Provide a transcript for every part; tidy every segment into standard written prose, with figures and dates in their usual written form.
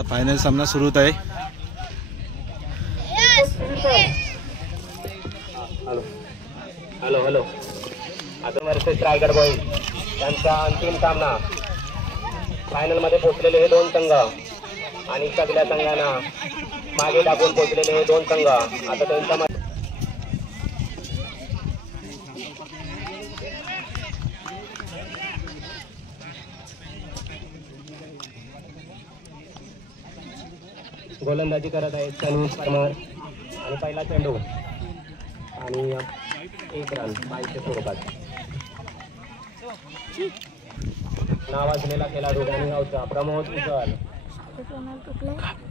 आता फायनल सामना सुरू होत आहे. हॅलो हॅलो हॅलो आता वर्सेस रायगड बॉईज यांचा अंतिम सामना. फायनल मध्ये पोहोचलेले हे दोन संघ आणि सगळ्या संघांना मागे टाकून पोहोचलेले हे दोन संघ आता त्यांच्या गोलंदाजी करत आहेत तनुज परमार आणि पहिला चेंडू आणि 1 रन 22 स्वरूपात. नावाजलेला खेळाडू गाणगावचा प्रमोद उजल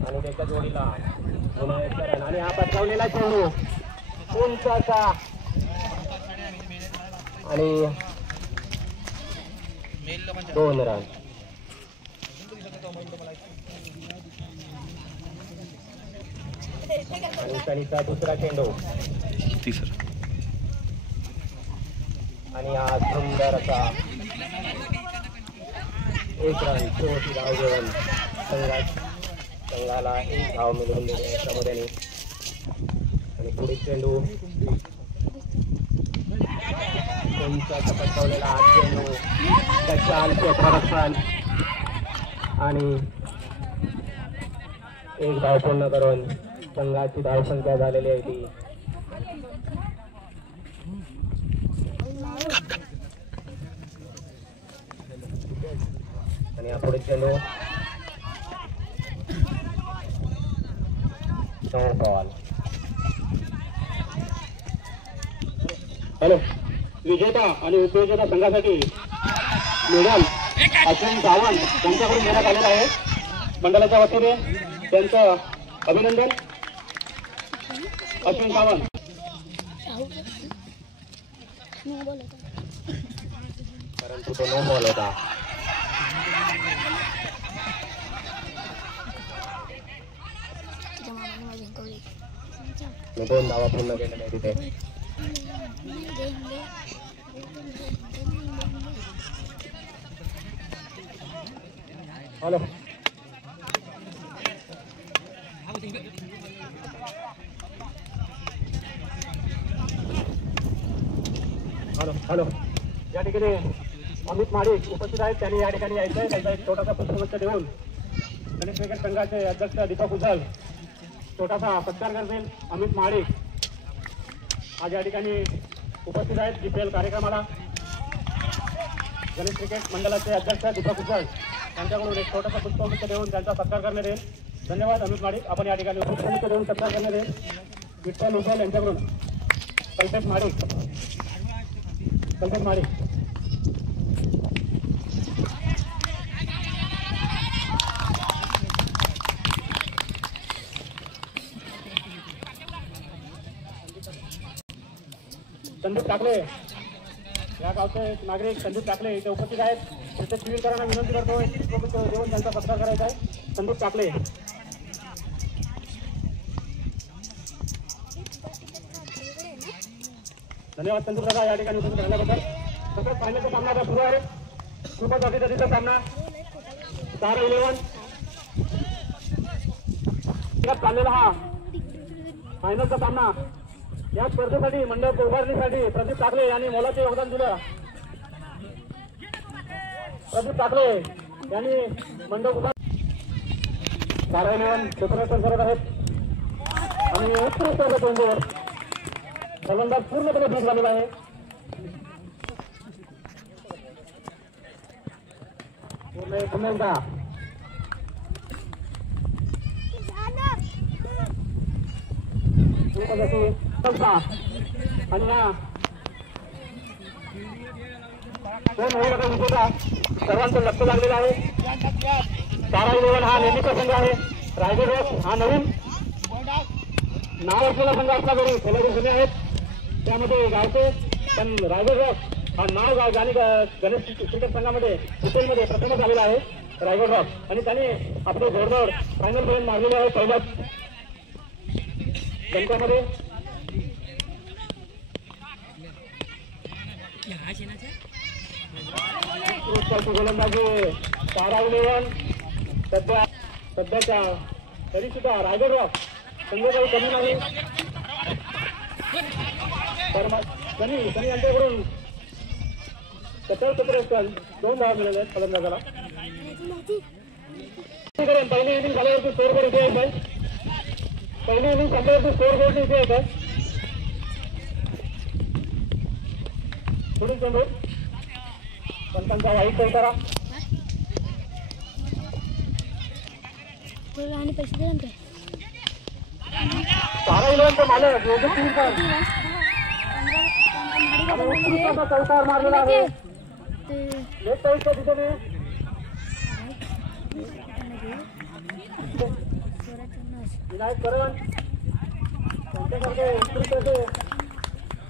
आणि त्याच्या जोडीला गुणेश्वरन आणि हा पटकावलेला चेंडू उंचाचा आणि 2 रन. आणि सनीचा दुसरा चेंडू आणि हा सुंदर असा 1 रन 34 धाव घेऊन संघाला 1 धाव मिळवून दिले त्यामध्ये. आणि पुढे चेंडू पटकावलेला हा चेंडू आणि 1 धाव पूर्ण करून संघाची धावसंख्या झालेली आहे ती आणि पुढे चेंडू बॉल. हॅलो विजेता आणि उपविजेता संघासाठी मेडल अश्विन सावंत यांच्याकडून देण्यात आलेला आहे. मंडळाच्या वतीने त्यांचं अभिनंदन. अश्विन सावंत परंतु तो नो बॉल होता. मी 2 धावा पूर्ण केलेल्या आहे तिथे. हॅलो हॅलो हॅलो या ठिकाणी अमित माडिक उपस्थित आहेत. त्यांनी या ठिकाणी यायचं आहे. त्यांचा एक छोटासा पुष्पगुच्छ देऊन गणेश क्रिकेट संघाचे अध्यक्ष दीपक उजल छोटासा सत्कार करतील. अमित माडिक आज या ठिकाणी उपस्थित आहेत GPL कार्यक्रमाला. गणेश क्रिकेट मंडळाचे अध्यक्ष दीपक उजल त्यांच्याकडून एक छोटासा पुष्पगुच्छ देऊन त्यांचा सत्कार करण्यात येईल. धन्यवाद अमित माडिक. आपण या ठिकाणी पुष्पगुच्छ देऊन सत्कार करण्यात येईल. विठ्ठल उजल यांच्याकडून कल्पेश माडिक संदीप टाकले या गावचे नागरिक संदीप टाकले इथे उपस्थित आहेत. प्रत्येक सिव्हिलकरांना विनंती करतोय देऊन त्यांचा सत्कार करायचा आहे. संदीप टाकले धन्यवाद. संदीप दादा या ठिकाणी उपस्थित राहिल्याबद्दल. तसंच फायनलचा सामना आता सुरू आहे. खूपच अभिजातीचा सामना 4-11 चाललेला हा फायनलचा सामना. या स्पर्धेसाठी मंडळ उभारणीसाठी प्रदीप टाकले यांनी मोलाचे योगदान दिलं. प्रदीप टाकले यांनी मंडळ उभार 4-11 डेकोरेशन करत आहेत आणि उत्कृष्ट चेंडूवर फलंदाज पूर्णपणे भीक झालेला आहे. पुन्हा एकदा आणि विजेता सर्वांचं लक्ष लागलेलं आहे. 4-11 हा नेहमीचा संघ आहे. रायगड रॉक्स हा नवीन नाव असलेला संघ असला तरी खेळाडू जुने आहेत. त्यामध्ये गावचे पण रायगड रॉक्स हा नाव गणेश क्रिकेट संघामध्ये मध्ये प्रथमच आलेला आहे रायगड रॉक्स. आणि त्याने आपले जोरदार फायनल पर्यंत मारलेले आहे. पहिल्याच गणकामध्ये गोलंदाजी 4-11 सध्या सध्याच्या तरी सुद्धा रायगड रॉक संघ काही कमी नाही. सनी यांच्याकडून 70 2 धावा मिळाल्या आहेत फलंदाजाला. पहिली इनिंग झाल्यावरती स्कोर बोर्ड इथे येत आहे. पहिली इनिंग संपल्यावरती स्कोर बोर्ड इथे येत आहे. पुढील चेंडू पंचांचा वाईट चौकारा आणि पैसे दिले सारा इलेव्हनचा मालक चौकार मारलेला आहे. लेट साईडच्या दिशेने विनायक करवण त्यांच्यासारखे उत्कृष्ट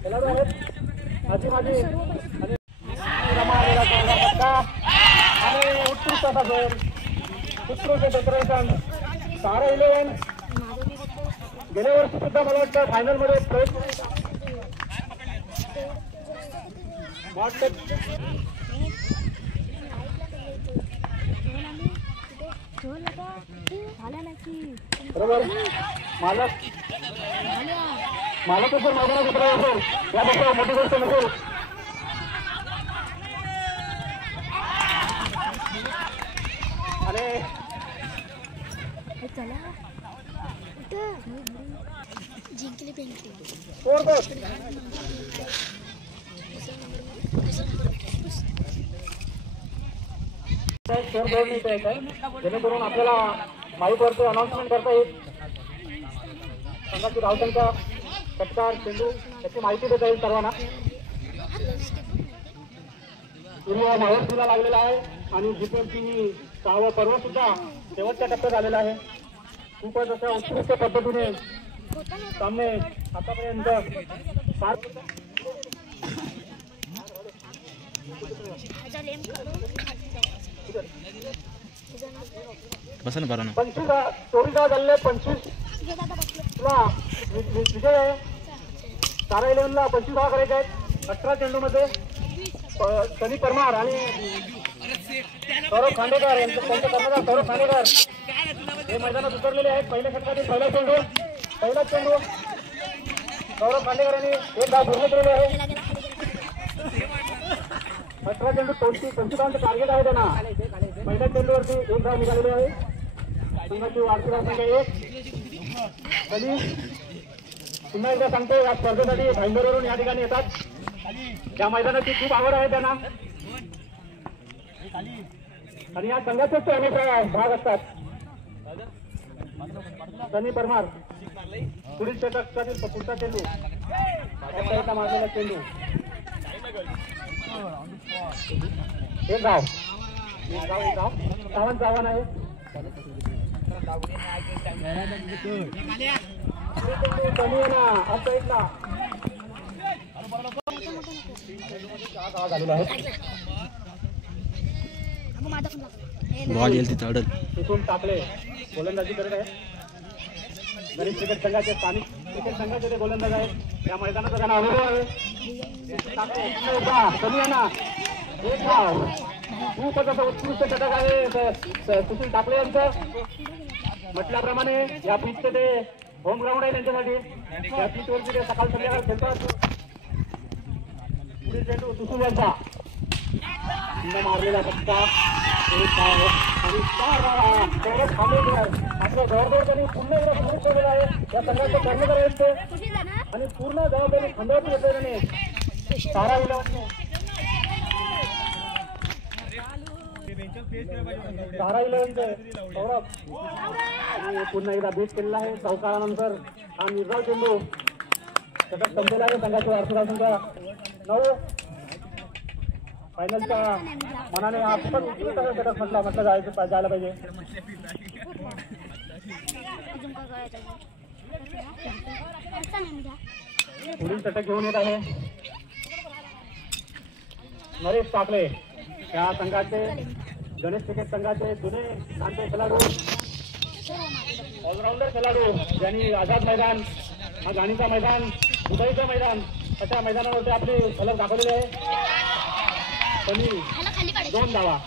खेळाडू आहेत. माझी आणि रमालेला फटका आणि उत्कृष्ट असा खेळ उत्कृष्ट डेकोरेशन. सारा इलेव्हन गेल्या वर्षी सुद्धा मला वाटतं फायनल मध्ये प्रयत्न बरोबर. मालक जर मैदानात उतरला असेल यापेक्षा मोठी गोष्ट नसेल. आणि जिंकली जेणेकरून आपल्याला माईक वरती अनाउन्समेंट करता येईल. संघाची धावसंख्या षटकार चेंडू याची माहिती देता येईल सर्वांना. पूर्व महोत्सवाला लागलेला आहे आणि जीपीएलची 6वा पर्व सुद्धा शेवटच्या टप्प्यात आलेला आहे. खूपच अशा उत्कृष्ट पद्धतीने सामने आतापर्यंत बसा ना बरं ना. 24 झाले 25 ला विजय आहे. सारा इलेव्हनला 25 धावा करायचे आहेत. 18 चेंडूमध्ये सनी परमार आणि सौरभ खांडेकर त्यांचे कर्णधार सौरभ खांडेकर हे मैदानात उतरलेले आहेत. पहिल्या षटकातील पहिला चेंडू सौरभ खांडेकर यांनी 1 धाव पूर्ण केलेली आहे. 18 चेंडू 25 धावांचं टार्गेट आहे त्यांना. पहिल्या चेंडूवरती 1 धाव निघालेली आहे. संघाची वार्षिक धावसंख्या 1. आणि पुन्हा एकदा सांगतो या स्पर्धेसाठी भाईंदरवरून या ठिकाणी येतात. या मैदानाची खूप आवड आहे त्यांना आणि या संघाचेच ते अनेक भाग असतात. सनी परमार पुढील षटकातील पुढचा चेंडू मारलेला चेंडू 1 धाव 51 धावान आहे. बॉल येईल तिथं अडल तिथून टाकले गोलंदाजी करत आहे. गरीब क्रिकेट संघाचे स्थानिक क्रिकेट संघाचे ते गोलंदाज आहेत. या मैदानाचा त्यांना अनुभव आहे. एक धाव खूपच असं उत्कृष्ट षटक आहे सुशील टाकले यांचं. म्हटल्याप्रमाणे या पिचचे ते होम ग्राउंड आहे त्यांच्यासाठी. या पिचवरती ते सकाळ संध्याकाळ खेळतात. पुढील चेंडू सुशील यांचा मारलेला फटका आणि 4 धावा सौरभ खांडेकर. आपलं जबाबदारी त्यांनी पुन्हा एकदा सुरू केलेलं आहे. या संघाचं कर्णधार आहेत ते आणि पूर्ण जबाबदारी खांद्यावरती घेतली त्यांनी. सारा इलेव्हनने सौरभ आणि पुन्हा एकदा बीट केलेला आहे. चौकारानंतर हा निर्धाव चेंडू षटक संपलेला आहे. संघाची वार्षिक धावसंख्या 9. फायनलच्या मनाने हा खूपच उत्कृष्ट षटक म्हटलं जायला पाहिजे. पुढील षटक घेऊन येत आहे नरेश टाकले. या संघाचे गणेश क्रिकेट संघाचे जुने जाणते खेळाडू ऑलराऊंडर खेळाडू ज्यांनी आझाद मैदान हा गाणीचा मैदान दुबईचं मैदान अशा मैदानावरती आपली झलक दाखवलेली आहे. त्यांनी 2 धावा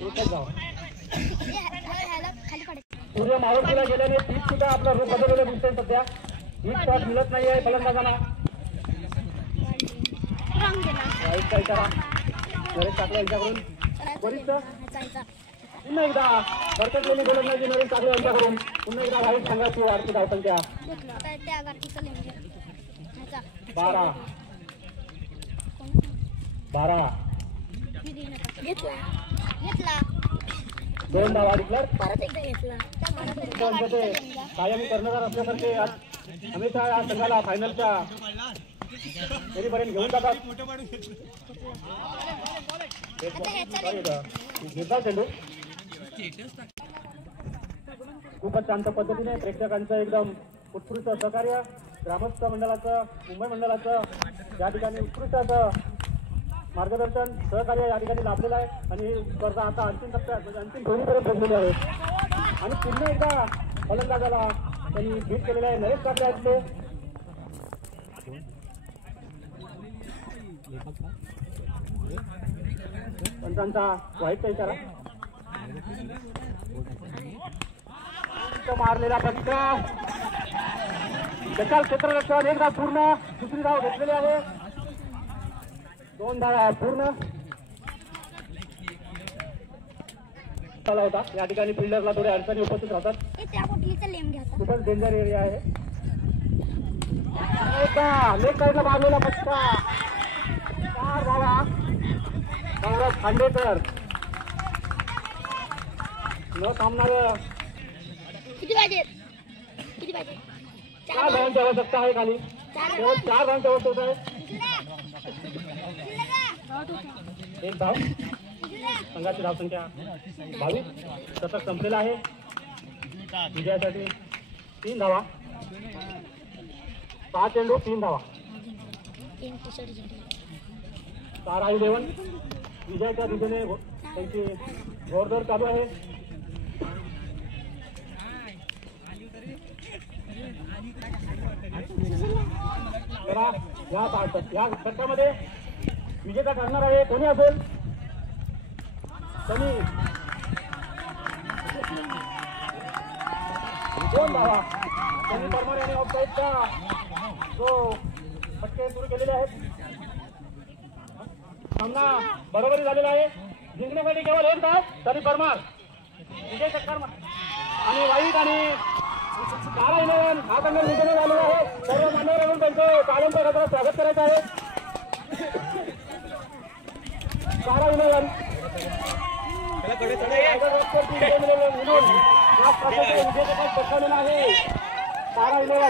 एकच धाव. खाली पडेल. सूर्य मावळतीला गेल्याने पीच सुद्धा आपला रूप बदललेलं दिसतंय सध्या. एक शॉट मिळत नाही आहे फलंदाजांना. वाईटचा इशारा नरेश टाकला यांच्याकडून. बरीच पुन्हा एकदा भरकटलेली गोलंदाजी नरेश टाकले यांच्याकडून. पुन्हा एकदा वाईट संघाची वाढती धावसंख्या 12. दोन धावा डिक्लेअर. कायम कर्णधार असल्यासारखे हमेशा या संघाला फायनलच्या फेरीपर्यंत घेऊन जातात. चेंडू खूपच शांत पद्धतीने प्रेक्षकांचं एकदम उत्कृष्ट सहकार्य, ग्रामस्थ मंडळाचं, मुंबई मंडळाचं या ठिकाणी उत्कृष्ट असं मार्गदर्शन सहकार्य या ठिकाणी लाभलेलं आहे. आणि स्पर्धा आता अंतिम टप्प्यात म्हणजे अंतिम फेरीपर्यंत पोहोचलेली आहे. आणि पुन्हा एकदा फलंदाजाला त्यांनी बीट केलेलं आहे नरेश टाकले आहेत ते. पंचांचा वाईटचा इशारा. मारलेला फटका त्याच्या क्षेत्ररक्षण एकदा पूर्ण. दुसरी धाव घेतलेली आहे. 2 धावा पूर्ण होता. या ठिकाणी फिल्डरला थोडे अडचणी उपस्थित राहतात. खूपच डेंजर एरिया आहे. लेग साईडला मारलेला फटका. 4 धावा गौरव खांडेकर. न थांबणार. किती पाहिजे? 4 धावांची आवश्यकता आहे खाली. केवळ 4 धावांची आवश्यकता आहे. 1 धाव. संघाची धावसंख्या 22. शतक संपलेला आहे. विजयासाठी 3 धावा. 6 चेंडू 3 धावा. तारा 11 विजयाच्या दिशेने त्यांची जोरदार चालू आहे. या षटकामध्ये विजेता ठरणार आहे कोणी असेल त्यांनी 2 धावा. त्यांनी परमार यांनी ऑफसाईडचा जो फटके सुरू केलेले आहेत. सामना बरोबरी झालेला आहे. जिंकण्यासाठी केवळ 1 धाव. तरी परमार विजय षटकार आणि वाईट आणि तारा 11 हा संघ विजय झालेला आहे. सर्व मान्यवरांकडून त्यांचं कायमचं गजरात स्वागत करायचं आहे. तारा 11 पटकावलेला आहे. तारा 11